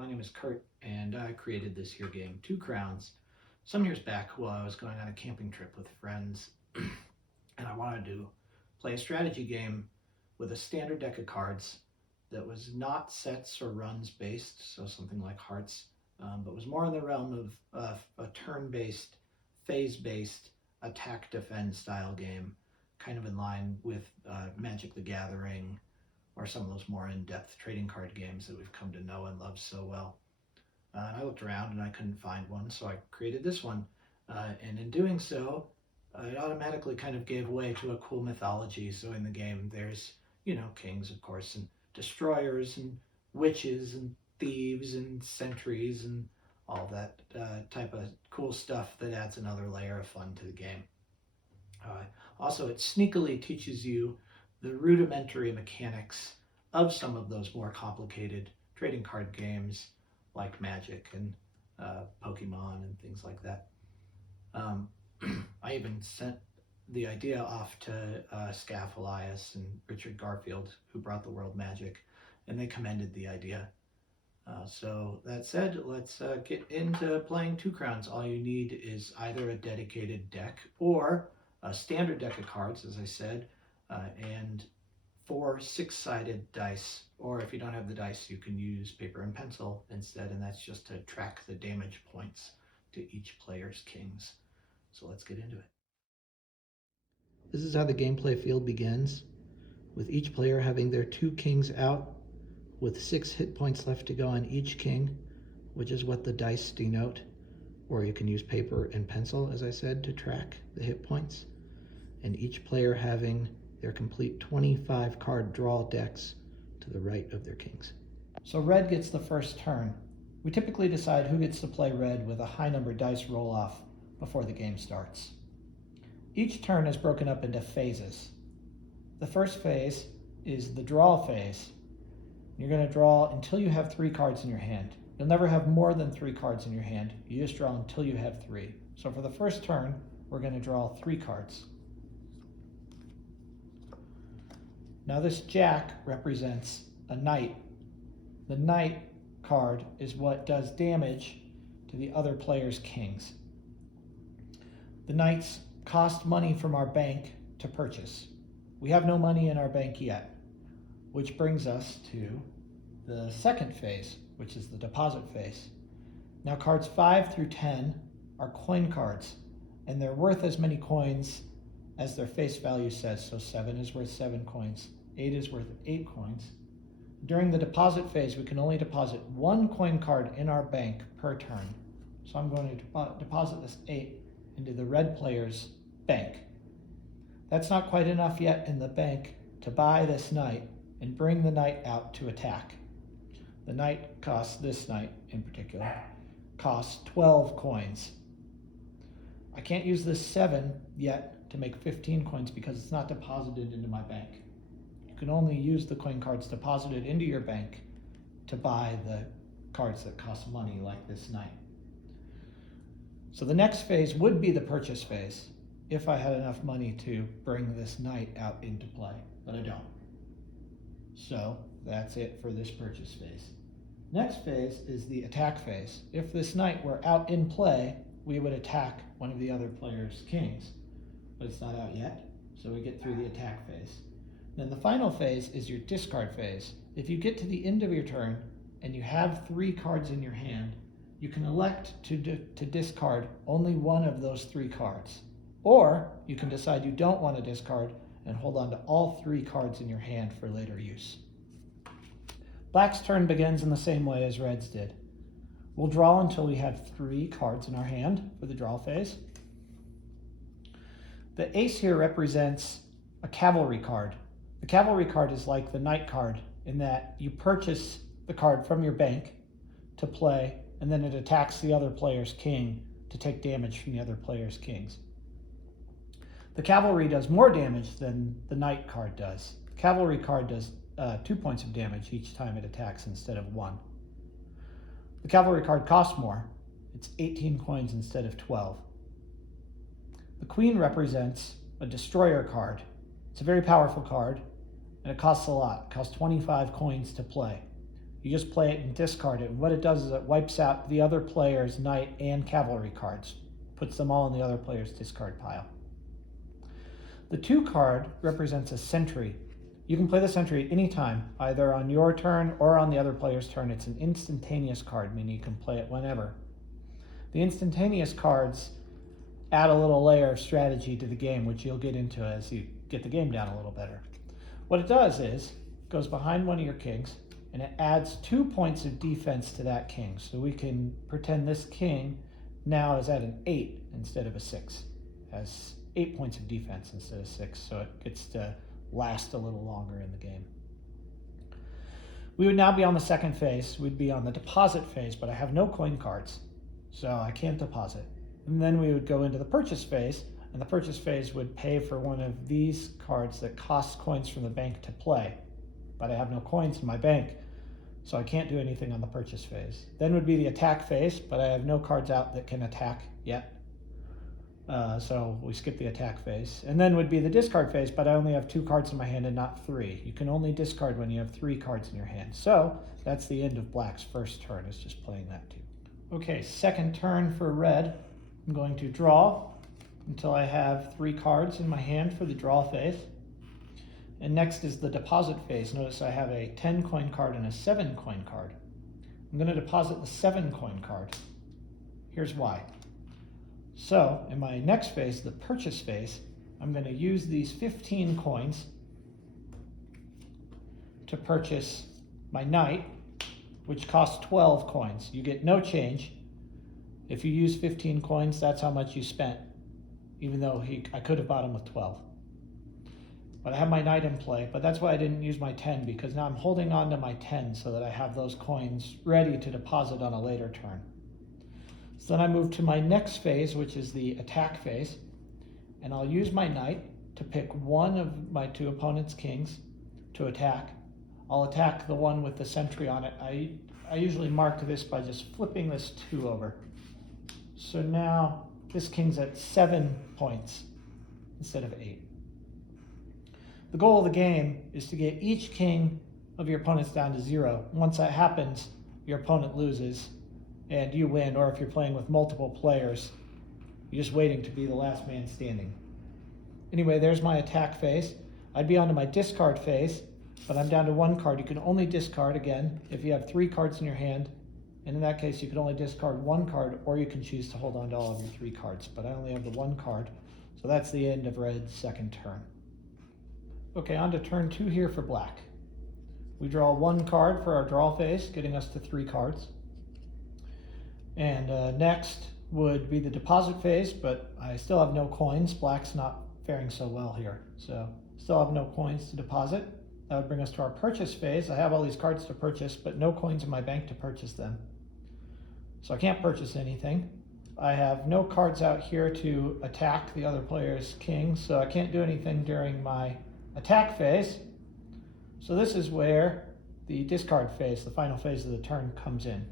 my name is Curt, and I created this here game, Two Crowns, some years back while I was going on a camping trip with friends, and I wanted to play a strategy game with a standard deck of cards that was not sets or runs based, so something like hearts, but was more in the realm of a turn-based, phase-based, attack-defend style game, kind of in line with Magic the Gathering, or some of those more in-depth trading card games that we've come to know and love so well. And I looked around and I couldn't find one, so I created this one. And in doing so, it automatically kind of gave way to a cool mythology. So in the game, there's, kings, of course, and destroyers and witches and thieves and sentries and all that type of cool stuff that adds another layer of fun to the game. Also, it sneakily teaches you the rudimentary mechanics of some of those more complicated trading card games like Magic and Pokemon and things like that. I even sent the idea off to Scaff Elias and Richard Garfield, who brought the world Magic, and they commended the idea. So that said, let's get into playing Two Crowns. All you need is either a dedicated deck or a standard deck of cards, as I said, and 4 6-sided dice, or if you don't have the dice, you can use paper and pencil instead, and that's just to track the damage points to each player's kings. So let's get into it. This is how the gameplay field begins, with each player having their 2 kings out, with 6 hit points left to go on each king, which is what the dice denote, or you can use paper and pencil, as I said, to track the hit points, and each player having their complete 25 card draw decks to the right of their kings. So red gets the first turn. We typically decide who gets to play red with a high number dice roll off before the game starts. Each turn is broken up into phases. The first phase is the draw phase. You're going to draw until you have 3 cards in your hand. You'll never have more than 3 cards in your hand. You just draw until you have 3. So for the first turn, we're going to draw 3 cards. Now this jack represents a knight. The knight card is what does damage to the other player's kings. The knights cost money from our bank to purchase. We have no money in our bank yet, which brings us to the second phase, which is the deposit phase. Now cards 5 through 10 are coin cards, and they're worth as many coins as their face value says. So 7 is worth 7 coins, 8 is worth 8 coins. During the deposit phase, we can only deposit 1 coin card in our bank per turn. So I'm going to deposit this 8 into the red player's bank. That's not quite enough yet in the bank to buy this knight and bring the knight out to attack. The knight costs, this knight in particular, costs 12 coins. I can't use this 7 yet to make 15 coins because it's not deposited into my bank. You can only use the coin cards deposited into your bank to buy the cards that cost money like this knight. So the next phase would be the purchase phase if I had enough money to bring this knight out into play, but I don't. So that's it for this purchase phase. Next phase is the attack phase. If this knight were out in play, we would attack one of the other player's kings, but it's not out yet, so we get through the attack phase. Then the final phase is your discard phase. If you get to the end of your turn and you have 3 cards in your hand, you can elect to discard only one of those 3 cards. Or you can decide you don't want to discard and hold on to all 3 cards in your hand for later use. Black's turn begins in the same way as red's did. We'll draw until we have 3 cards in our hand for the draw phase. The ace here represents a cavalry card. The cavalry card is like the knight card in that you purchase the card from your bank to play, and then it attacks the other player's king to take damage from the other player's kings. The cavalry does more damage than the knight card does. The cavalry card does 2 points of damage each time it attacks instead of 1. The cavalry card costs more. It's 18 coins instead of 12. The queen represents a destroyer card. It's a very powerful card, and it costs a lot. It costs 25 coins to play. You just play it and discard it. And what it does is it wipes out the other player's knight and cavalry cards, puts them all in the other player's discard pile. The 2 card represents a sentry. You can play the sentry at any time, either on your turn or on the other player's turn. It's an instantaneous card, meaning you can play it whenever. The instantaneous cards add a little layer of strategy to the game, which you'll get into as you get the game down a little better. What it does is, it goes behind one of your kings, and it adds 2 points of defense to that king. So we can pretend this king now is at an 8 instead of a 6. It has 8 points of defense instead of 6, so it gets to last a little longer in the game. We would now be on the second phase. We'd be on the deposit phase, but I have no coin cards, so I can't deposit. And then we would go into the purchase phase, and the purchase phase would pay for one of these cards that costs coins from the bank to play, but I have no coins in my bank, so I can't do anything on the purchase phase. Then would be the attack phase, but I have no cards out that can attack yet. So we skip the attack phase. And then would be the discard phase, but I only have 2 cards in my hand and not 3. You can only discard when you have 3 cards in your hand. So that's the end of black's first turn, is just playing that 2. Okay, second turn for red. I'm going to draw until I have 3 cards in my hand for the draw phase. And next is the deposit phase. Notice I have a 10 coin card and a 7 coin card. I'm going to deposit the 7 coin card. Here's why. So in my next phase, the purchase phase, I'm going to use these 15 coins to purchase my knight, which costs 12 coins. You get no change. If you use 15 coins, that's how much you spent, even though I could have bought him with 12. But I have my knight in play, but that's why I didn't use my 10, because now I'm holding on to my 10 so that I have those coins ready to deposit on a later turn. So then I move to my next phase, which is the attack phase, and I'll use my knight to pick one of my 2 opponent's kings to attack. I'll attack the one with the sentry on it. I usually mark this by just flipping this 2 over. So now this king's at 7 points instead of 8. The goal of the game is to get each king of your opponent's down to 0. Once that happens, your opponent loses and you win, or if you're playing with multiple players, you're just waiting to be the last man standing. Anyway, there's my attack phase. I'd be on to my discard phase, but I'm down to 1 card. You can only discard, again, if you have 3 cards in your hand, and in that case, you can only discard 1 card, or you can choose to hold on to all of your 3 cards, but I only have the 1 card, so that's the end of red's second turn. Okay, on to turn 2 here for black. We draw 1 card for our draw phase, getting us to 3 cards. And next would be the deposit phase, but I still have no coins. Black's not faring so well here, so still have no coins to deposit. That would bring us to our purchase phase. I have all these cards to purchase, but no coins in my bank to purchase them. So I can't purchase anything. I have no cards out here to attack the other player's king, so I can't do anything during my attack phase. So this is where the discard phase, the final phase of the turn, comes in.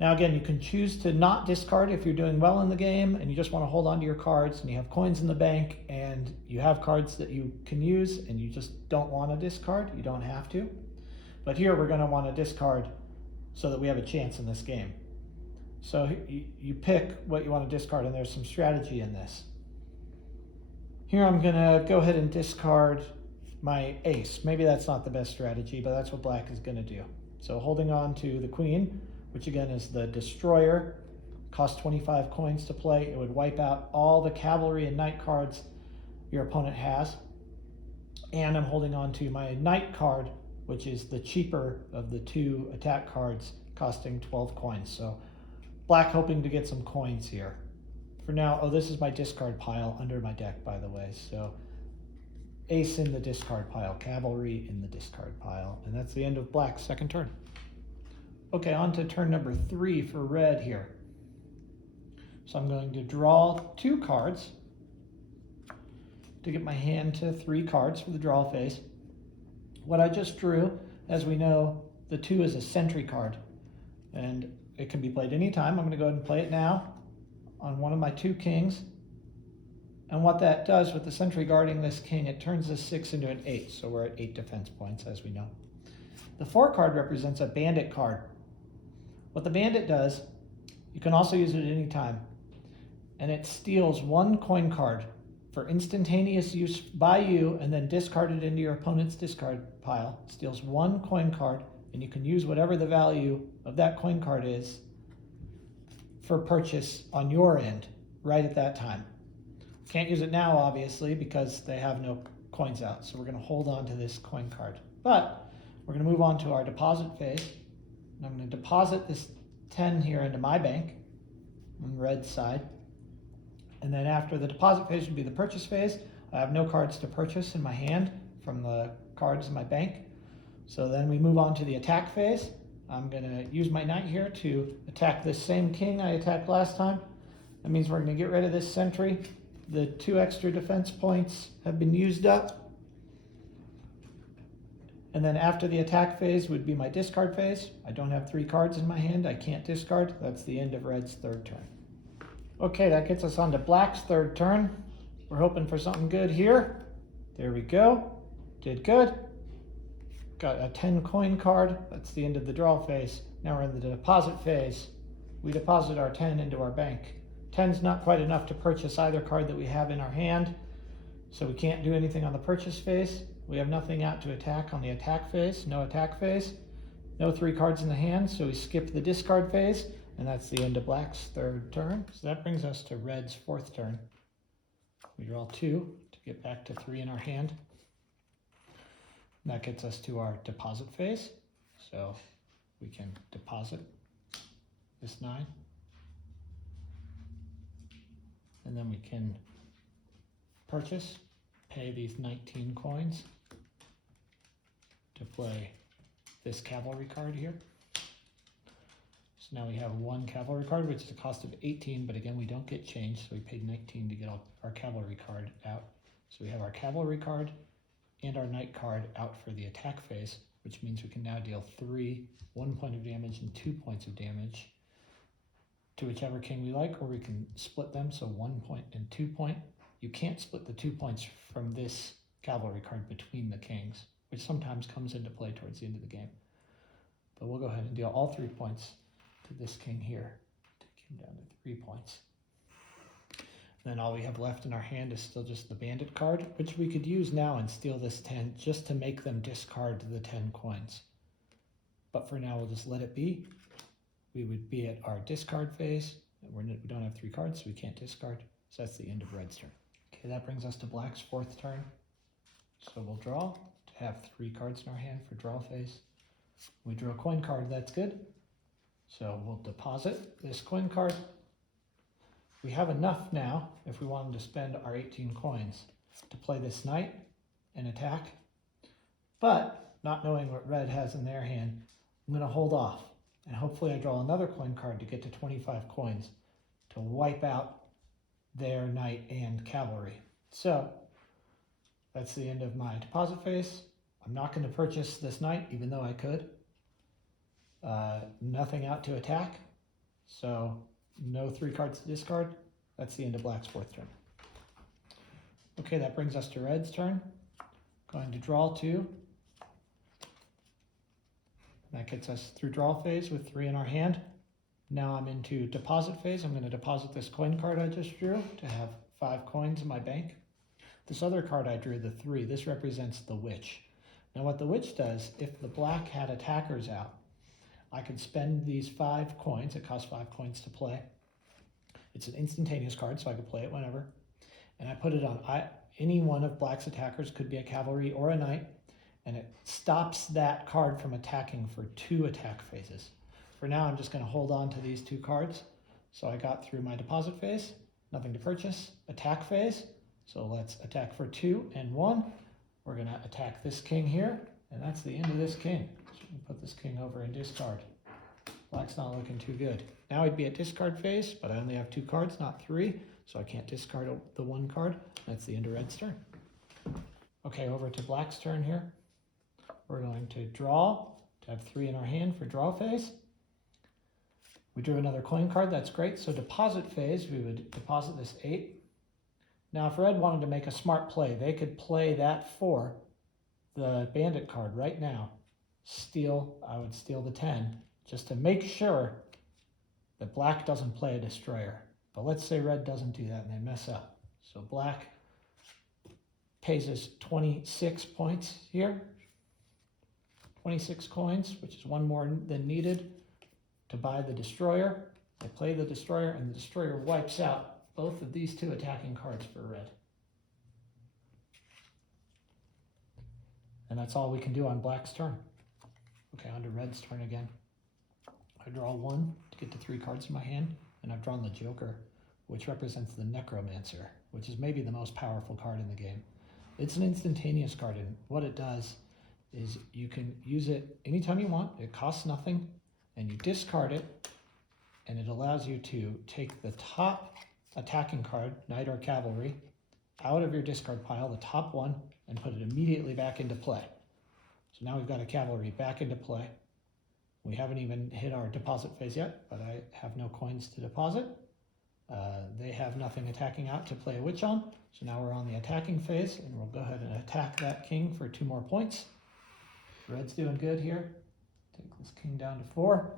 Now again, you can choose to not discard if you're doing well in the game and you just want to hold on to your cards and you have coins in the bank and you have cards that you can use and you just don't want to discard. You don't have to. But here we're going to want to discard so that we have a chance in this game. So you pick what you want to discard, and there's some strategy in this. Here I'm going to go ahead and discard my ace. Maybe that's not the best strategy, but that's what black is going to do. So holding on to the queen, which again is the destroyer, costs 25 coins to play. It would wipe out all the cavalry and knight cards your opponent has. And I'm holding on to my knight card, which is the cheaper of the 2 attack cards, costing 12 coins. So black hoping to get some coins here. For now, this is my discard pile under my deck, by the way. So ace in the discard pile, cavalry in the discard pile. And that's the end of black's second turn. Okay, on to turn number 3 for red here. So I'm going to draw 2 cards to get my hand to 3 cards for the draw phase. What I just drew, as we know, the 2 is a sentry card, and it can be played anytime. I'm going to go ahead and play it now on one of my 2 kings. And what that does with the sentry guarding this king, it turns this 6 into an 8, so we're at 8 defense points, as we know. The 4 card represents a bandit card. What the bandit does, you can also use it at any time, and it steals 1 coin card for instantaneous use by you and then discard it into your opponent's discard pile. Steals 1 coin card, and you can use whatever the value of that coin card is for purchase on your end right at that time. Can't use it now, obviously, because they have no coins out, so we're going to hold on to this coin card. But we're going to move on to our deposit phase. And I'm going to deposit this 10 here into my bank on the red side. And then after the deposit phase would be the purchase phase. I have no cards to purchase in my hand from the cards in my bank. So then we move on to the attack phase. I'm going to use my knight here to attack this same king I attacked last time. That means we're going to get rid of this sentry. The 2 extra defense points have been used up. And then after the attack phase would be my discard phase. I don't have 3 cards in my hand. I can't discard. That's the end of red's 3rd turn. Okay, that gets us on to black's 3rd turn. We're hoping for something good here. There we go. Did good. Got a 10 coin card. That's the end of the draw phase. Now we're in the deposit phase. We deposit our 10 into our bank. 10's not quite enough to purchase either card that we have in our hand, so we can't do anything on the purchase phase. We have nothing out to attack on the attack phase. No attack phase. No 3 cards in the hand, so we skip the discard phase, and that's the end of black's 3rd turn. So that brings us to red's 4th turn. We draw 2 to get back to 3 in our hand. And that gets us to our deposit phase. So we can deposit this 9. And then we can purchase, pay these 19 coins to play this cavalry card here. So now we have 1 cavalry card, which is a cost of 18, but again, we don't get change, so we paid 19 to get our cavalry card out. So we have our cavalry card and our knight card out for the attack phase, which means we can now deal 1 point of damage and 2 points of damage to whichever king we like, or we can split them, so 1 point and 2 point. You can't split the 2 points from this cavalry card between the kings, which sometimes comes into play towards the end of the game. But we'll go ahead and deal all 3 points to this king here. Take him down to 3 points. Then all we have left in our hand is still just the bandit card, which we could use now and steal this 10 just to make them discard the 10 coins. But for now, we'll just let it be. We would be at our discard phase. We don't have 3 cards, so we can't discard. So that's the end of red's turn. Okay, that brings us to black's 4th turn. So we'll draw to have 3 cards in our hand for draw phase. We drew a coin card, that's good. So we'll deposit this coin card. We have enough now, if we wanted to spend our 18 coins, to play this knight and attack. But, not knowing what red has in their hand, I'm going to hold off. And hopefully I draw another coin card to get to 25 coins to wipe out their knight and cavalry. So, that's the end of my deposit phase. I'm not going to purchase this knight, even though I could. Nothing out to attack. So, no 3 cards to discard. That's the end of black's 4th turn. Okay, that brings us to red's turn. Going to draw 2. That gets us through draw phase with 3 in our hand. Now I'm into deposit phase. I'm going to deposit this coin card I just drew to have 5 coins in my bank. This other card I drew, the 3, this represents the witch. Now what the witch does, if the black had attackers out, I could spend these 5 coins. It costs 5 coins to play. It's an instantaneous card, so I could play it whenever. And I put it on any one of black's attackers, could be a cavalry or a knight, and it stops that card from attacking for 2 attack phases. For now, I'm just going to hold on to these 2 cards. So I got through my deposit phase, nothing to purchase, attack phase. So let's attack for 2 and 1. We're going to attack this king here, and that's the end of this king. So we can put this king over and discard. Black's not looking too good. Now we'd be at discard phase, but I only have 2 cards, not 3, so I can't discard the 1 card. That's the end of red's turn. Okay, over to black's turn here. We're going to draw to have 3 in our hand for draw phase. We drew another coin card, that's great. So deposit phase, we would deposit this 8. Now if red wanted to make a smart play, they could play that for the bandit card right now steal, I would steal the 10, just to make sure that black doesn't play a destroyer. But let's say red doesn't do that and they mess up. So black pays us 26 points here. 26 coins, which is one more than needed to buy the destroyer. They play the destroyer, and the destroyer wipes out both of these two attacking cards for red. And that's all we can do on black's turn. Okay, on to red's turn again. I draw 1 to get to 3 cards in my hand, and I've drawn the Joker, which represents the Necromancer, which is maybe the most powerful card in the game. It's an instantaneous card, and what it does is you can use it anytime you want. It costs nothing, and you discard it, and it allows you to take the top attacking card, Knight or Cavalry, out of your discard pile, the top one, and put it immediately back into play. So now we've got a Cavalry back into play. We haven't even hit our deposit phase yet, but I have no coins to deposit. They have nothing attacking out to play a witch on, so now we're on the attacking phase, and we'll go ahead and attack that king for 2 more points. Red's doing good here. Take this king down to 4.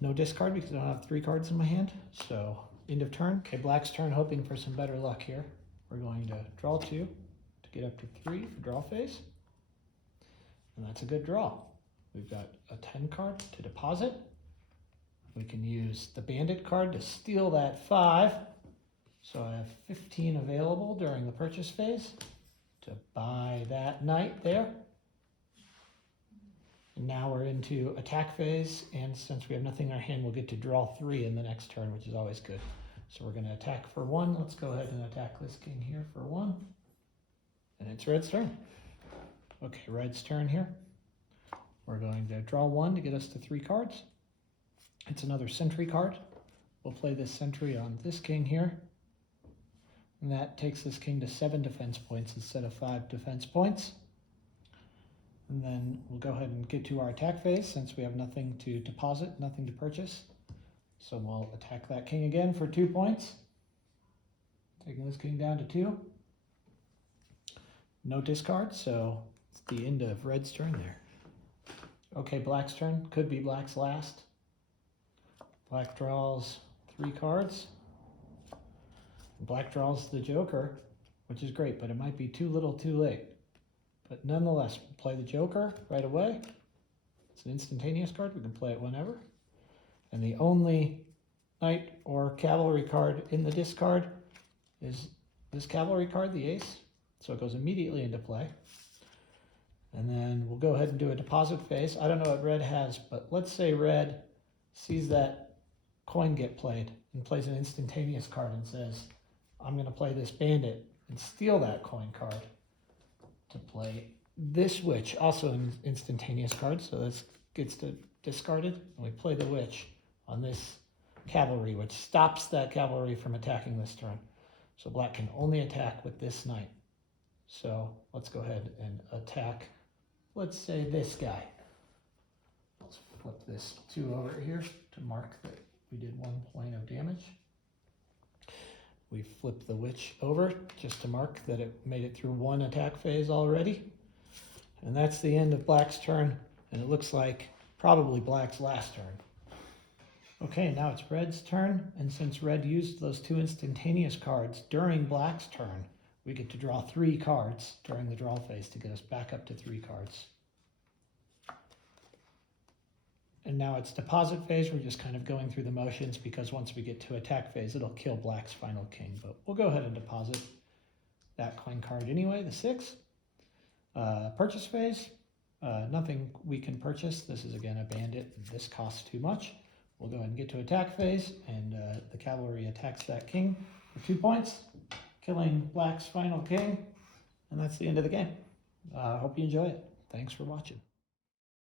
No discard because I don't have 3 cards in my hand, so end of turn. Okay, black's turn, hoping for some better luck here. We're going to draw 2 to get up to 3 for draw phase, and that's a good draw. We've got a 10 card to deposit. We can use the bandit card to steal that 5. So I have 15 available during the purchase phase to buy that knight there. And now we're into attack phase, and since we have nothing in our hand, we'll get to draw 3 in the next turn, which is always good. So we're going to attack for 1. Let's go ahead and attack this king here for 1. And it's red's turn. Okay, red's turn here. We're going to draw 1 to get us to 3 cards. It's another sentry card. We'll play this sentry on this king here. And that takes this king to 7 defense points instead of 5 defense points. And then we'll go ahead and get to our attack phase since we have nothing to deposit, nothing to purchase. So we'll attack that king again for 2 points. Taking this king down to 2. No discard, so it's the end of red's turn there. Okay, black's turn. Could be black's last. Black draws 3 cards. Black draws the Joker, which is great, but it might be too little too late. But nonetheless, we'll play the Joker right away. It's an instantaneous card. We can play it whenever. And the only knight or cavalry card in the discard is this cavalry card, the ace. So it goes immediately into play. And then we'll go ahead and do a deposit phase. I don't know what red has, but let's say red sees that coin get played and plays an instantaneous card and says, I'm going to play this bandit and steal that coin card to play this witch, also an instantaneous card, so this gets discarded, and we play the witch on this cavalry, which stops that cavalry from attacking this turn. So black can only attack with this knight. So let's go ahead and attack, let's say this guy. Let's flip this 2 over here to mark that we did 1 point of damage. We flip the witch over just to mark that it made it through 1 attack phase already. And that's the end of black's turn, and it looks like probably black's last turn. Okay, now it's red's turn, and since red used those 2 instantaneous cards during black's turn, we get to draw 3 cards during the draw phase to get us back up to 3 cards. And now it's deposit phase. We're just kind of going through the motions because once we get to attack phase, it'll kill black's final king. But we'll go ahead and deposit that coin card anyway, the 6. Purchase phase, nothing we can purchase. This is again a bandit. This costs too much. We'll go ahead and get to attack phase, and the cavalry attacks that king for 2 points, killing black's final king. And that's the end of the game. Hope you enjoy it. Thanks for watching.